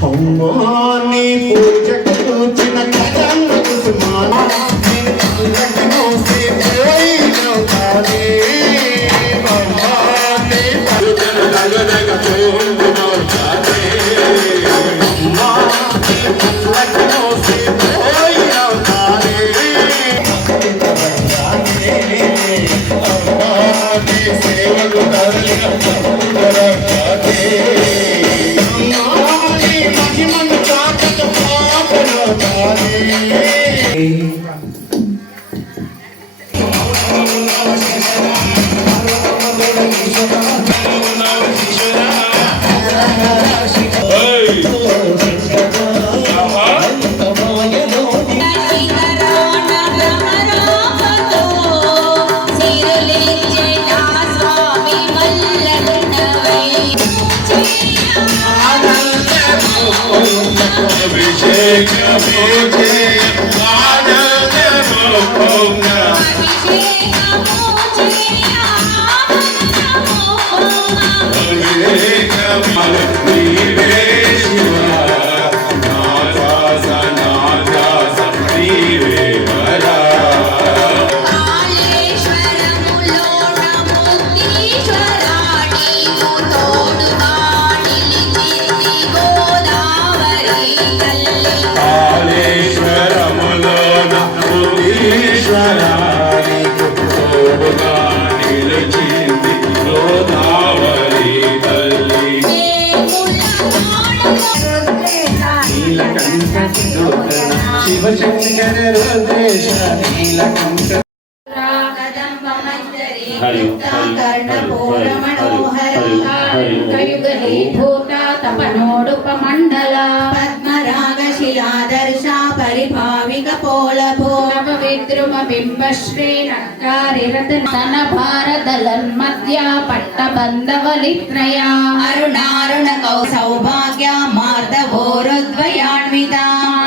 红我。Chega. విద్రుమ బింబ శ్రీరంగారిరతన భారతలన్మధ్య పట్టబంధవలిత్రయ అరుణారుణ cow సౌభాగ్య మార్దవోరుద్వయాన్విత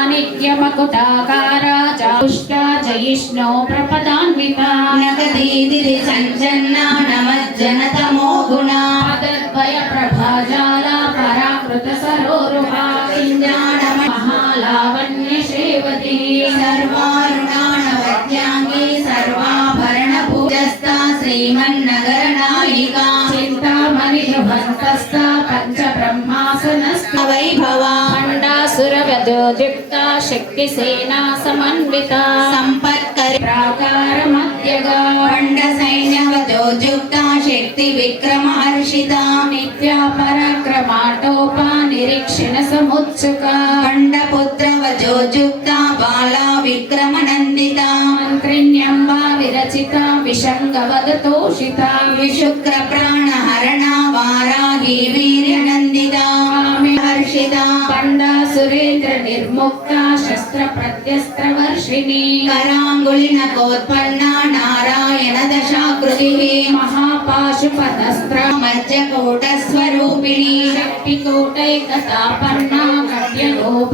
మాణిక్యమకుటాకార చాపుష్ట జయిష్ణో ప్రపదాన్విత నగదీదిరి సంచన్న వ్యదోద్యుక్త శక్తి సేనా సమన్విత. సంపత్కరి ప్రాకార మధ్యగా. మండ సైన్యవతోజుక్త శక్తి విక్రమ హర్షిత నిత్య పరాక్రమాటోప నిరీక్షణ సముత్సుక. ఖండపుత్ర వజోజుక్త బాలా విక్రమ నందిత మంత్రిణ్యంబ విరచిత విషంగవదతోషిత. విశుక్ర ప్రాణ హరణ వారాహి వీర్య నందిత హర్షిత. పండ సురేంద్ర నిర్ముక్త శస్త్ర ప్రత్యస్త్ర వర్షిణి కరాంగుళిన కోత్పన్న నారాయణ దశాకృతి. మహాపాశుపదస్త్ర. మధ్యకూట స్వరూపిణి శక్తి కోటైకతాపన్న గడ్యలో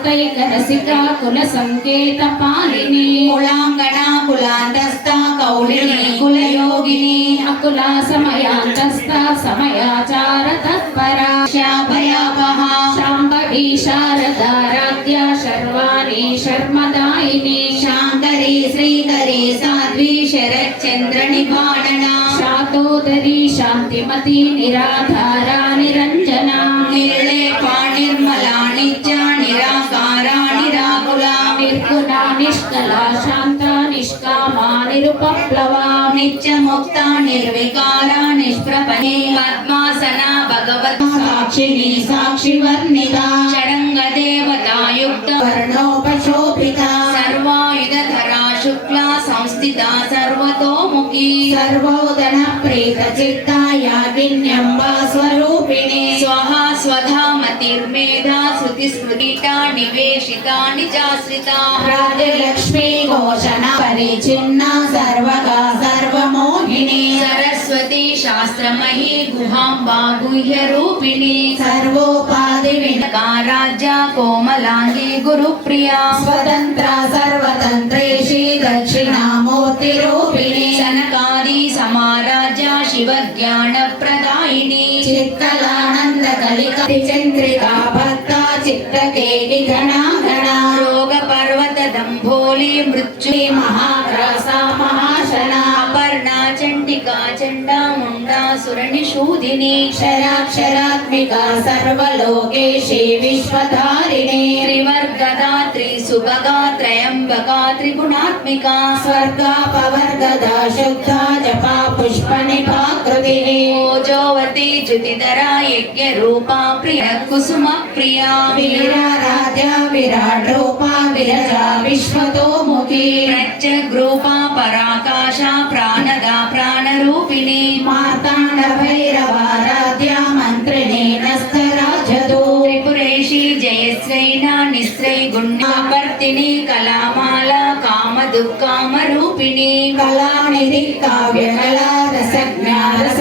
కులామృతైక రసిక కుల సంకేత పాలిని. కులాంగణ కులాంతస్థ కౌలిని. కులయోగిని అకుల సమయాంతస్థ సమయాచార తత్పర. శాభయాపహ. శాంభవి శారదారాధ్య శర్వాణి శర్మదాయిని. శాంకరి శ్రీకరి సాధ్వి శరచంద్ర నిభానన శాతోదరి శాంతిమతి నిరాధారా నిరంజన నిత్య ముక్త నిర్వికార నిష్ప్రపణే. పద్మాసన భగవత్ సాక్షిని సాక్షి వర్ణిత. షడంగ దేవతాయుక్త వర్ణోపశోభిత. సర్వాయుధ ధరా శుక్ల సంస్థిత సర్వతోముఖి. సర్వోదన ప్రీత చిత్త యాగిన్యంబ స్వరూపిణి. స్వహ స్వధా మతిర్మేధా శృతి స్మృతిట నివేశిత నిజాశ్రిత. రాజలక్ష్మీ ఘోషణ పరిచిన్న సర్వగా సర్వమోహిని. సరస్వతి సరస్వతి శాస్త్రమహి గుహాంబా గుహ్య రూపిణి సర్వోపాధి విన రాజ్య కోమలాంగి గురుప్రియా. சிவஞான பிரதாயினி சித்தலானந்த கலிகா சந்திரிகா பத்தா சித்த கேடி கணா கணா ரோக பர்வத தம்போலி மிருத்யு மகாராசா மகா చండాముండా సురనిషూదిని అక్షరాక్షరాత్మిక సర్వలోకేశి విశ్వధారిణి త్రివర్గదా త్రిసుభగా త్రయంబకా త్రిగుణాత్మిక స్వర్గాపవర్గద శుద్ధ జపా పుష్ప నిపాకృతి ఓజోవతి జ్యుతిధరా యజ్ఞ రూపా ప్రియ కుసుమ ప్రియా వీరారాధ్య విరాట్ రూప విరజా విశ్వతోముఖి ప్రత్యగ్రూపా పరాకాశ ప్రాణదా ప్రాణరూపిణి మార్తాండ భైరవారాధ్య మంత్రిణి నస్తరాజదు త్రిపురేషి జయశ్రైన నిశ్రై గుణ్యావర్తిని కళామాల కామ దుఃఖామ రూపిణి కళానిధి కావ్య కళా రసజ్ఞా రస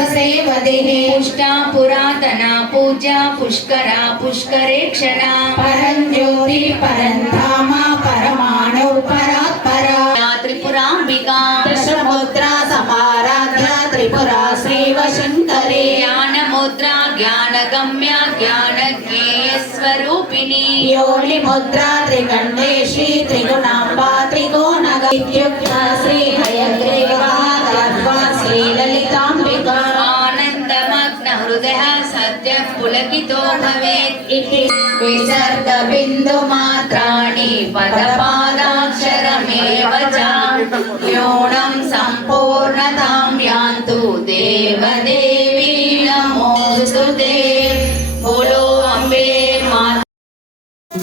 జ్ఞానగమ్య జ్ఞానజ్ఞేయ స్వరూపిణి యోని ముద్ర త్రికంఠేషి త్రిగుణాంబా త్రికోణగ ఇత్యుక్త శ్రీ హయగ్రీవా శ్రీ లలితాంబిక ఆనందమగ్న హృదయ సత్య పులకితో భవేత్ ఇతి విసర్గ బిందు మాత్రాణి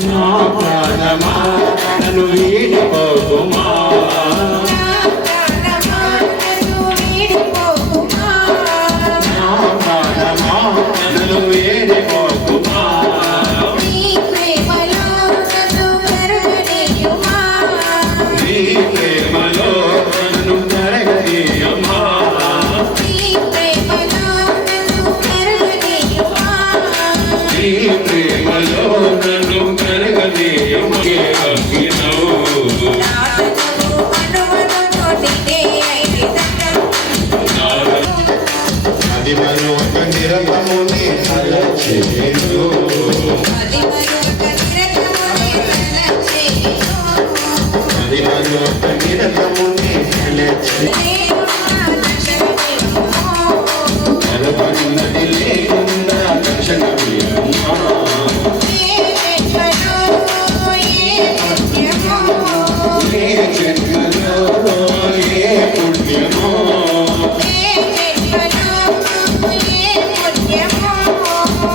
ప్రాణమా? Grazie.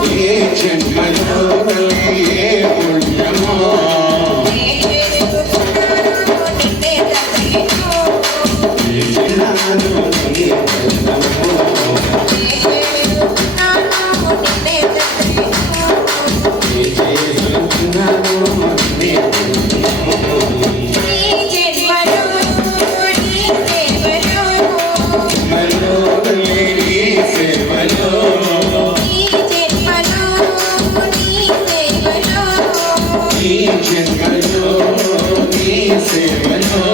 Agent, my ఈ జన్మలో సేవలో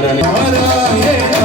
நாராயணா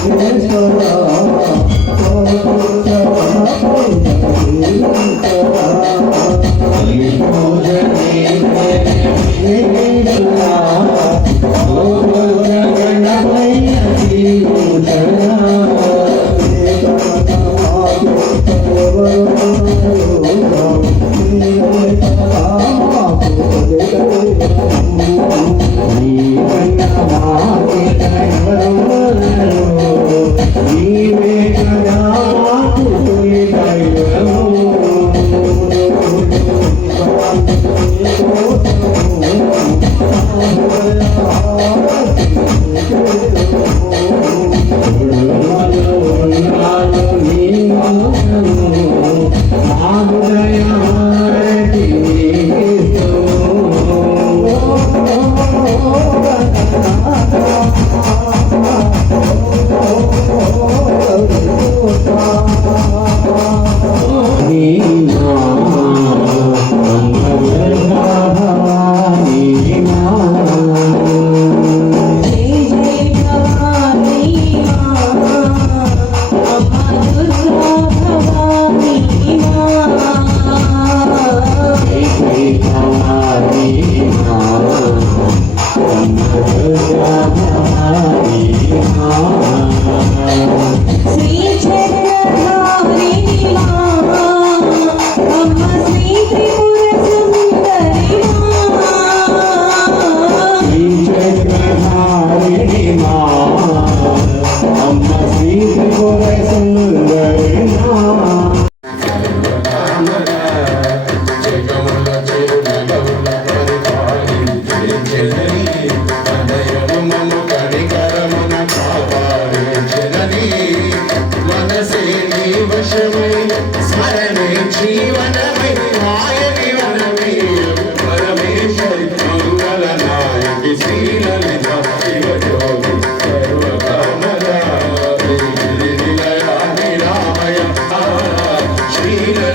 Amen.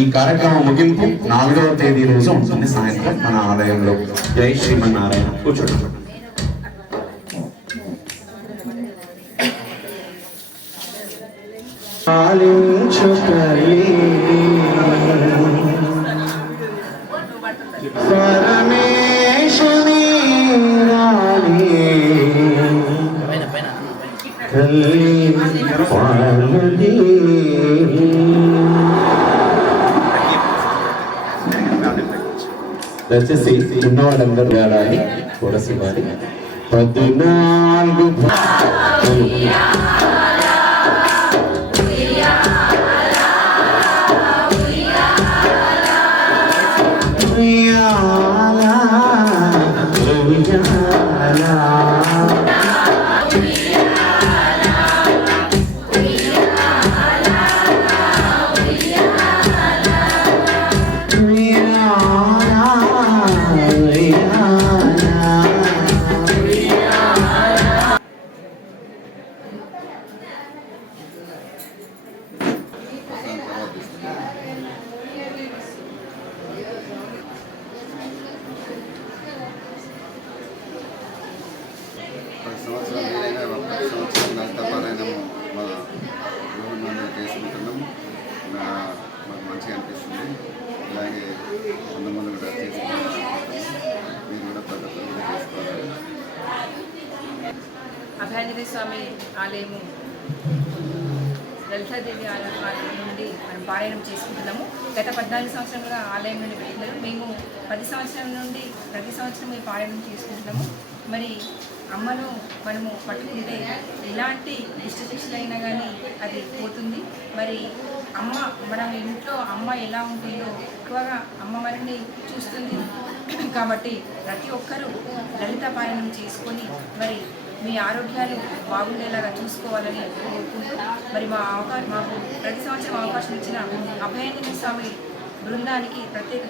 ఈ కార్యక్రమం ముగింపు నాలుగవ తేదీ రోజు ఉంటుంది సాయంత్రం మన ఆలయంలో. జై శ్రీమన్నారాయణ. కూర్చోండి. పరమేశ్వరి రాణి దయచేసి ఉన్నవాళ్ళందరూ వేడాలి తులసి వారి పద్నాలుగు ఆలయము లలితాదేవి ఆలయం ఆలయం నుండి మనం పారాయణం చేసుకుంటున్నాము. గత పద్నాలుగు సంవత్సరాలుగా ఆలయం నుండి వెళ్ళారు మేము పది సంవత్సరం నుండి ప్రతి సంవత్సరం మేము పారాయణం చేసుకుంటున్నాము. మరి అమ్మను మనము పట్టుకుంటే ఎలాంటి దిష్టశిక్షలైనా కానీ అది పోతుంది. మరి అమ్మ మన ఇంట్లో అమ్మ ఎలా ఉంటుందో ఎక్కువగా అమ్మ మనల్ని చూస్తుంది. కాబట్టి ప్రతి ఒక్కరూ లలిత పారాయణం చేసుకొని మరి మీ ఆరోగ్యాలు బాగుండేలాగా చూసుకోవాలని కోరుకుంటూ మరి మా అవకాశం మాకు ప్రతి సంవత్సరం అవకాశం ఇచ్చిన అభయాంజనేయ స్వామి బృందానికి ప్రత్యేక